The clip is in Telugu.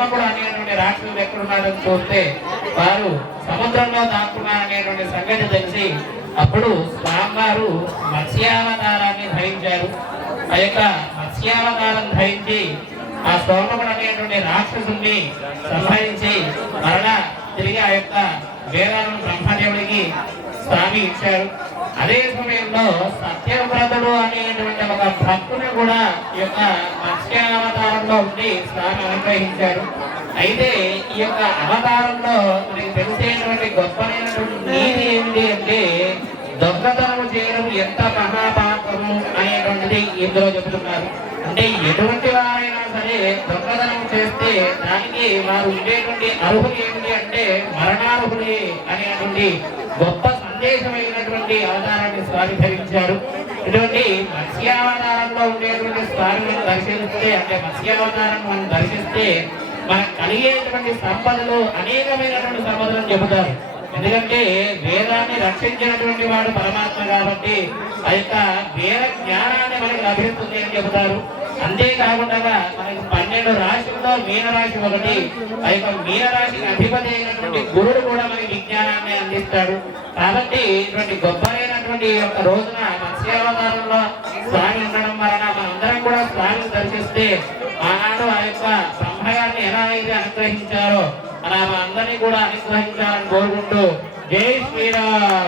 సోమకుడు అనేటువంటి రాక్షసుడు ఎక్కడున్నాడని చూస్తే వారు సముద్రంలో దాక్కున్నారనేటువంటి సంగతి తెలిసి అప్పుడు స్వామివారు మత్స్యావతారాన్ని ధరించారు. ఆ యొక్క మత్స్యావతారం ధరించి ఆ సోమకుడు అనేటువంటి రాక్షసుని సంహరించి మరలా తిరిగి ఆ యొక్క వేదాలను బ్రహ్మదేవుడికి స్వామి ఇచ్చారు. అదే సమయంలో సత్యవ్రతుడు అనేటువంటి ఒక భక్తుని కూడా ఈ యొక్క మత్స్యావతారంలో ఉండి స్వామి అనుగ్రహించారు. అయితే ఈ యొక్క అవతారంలో మనకి తెలిసేటువంటి గొప్పనైనటువంటి నీతి ఏమిటి అంటే దొంగతనము చేయడం ఎంత మహాపాపము అనేటువంటిది ఇందులో చెబుతున్నారు. అంటే ఎటువంటి వారైనా సరే దొంగతనం చేస్తే దానికి వారు ఉండేటువంటి అర్హులు ఏమిటి అంటే మరణార్హులే అనేటువంటి గొప్ప సందేశమైనటువంటి అవతారాన్ని స్వామి ధరించారు. ఇటువంటి మత్స్యావతారంలో ఉండేటువంటి స్వామిని దర్శిస్తే అంటే మత్స్యావతారం మనం దర్శిస్తే మనకు కలిగేటువంటి సంపదలు అనేకమైనటువంటి సంపదలను చెబుతారు. ఎందుకంటే వేదాన్ని రక్షించినటువంటి వాడు పరమాత్మ కాబట్టి ఆ యొక్క వేద జ్ఞానాన్ని మనకి లభిస్తుంది అని చెబుతారు. అంతేకాకుండా మనకి 12 రాశుల్లో మీనరాశి ఒకటి. ఆ యొక్క మీనరాశికి అధిపతి అయినటువంటి గురుడు కూడా మనకి విజ్ఞానాన్ని అందిస్తాడు. కాబట్టి ఇటువంటి గొప్పనైనటువంటి యొక్క రోజున మత్స్యావతారంలో స్వామి ఉండడం వలన మనందరం కూడా స్వామిని దర్శిస్తే ఆనాడు ఆ యొక్క బ్రహ్మగారిని ఎలా అయితే అనుగ్రహించారో అలా మా అందరినీ కూడా అనుగ్రహించాలని కోరుకుంటూ జై శ్రీరామ్.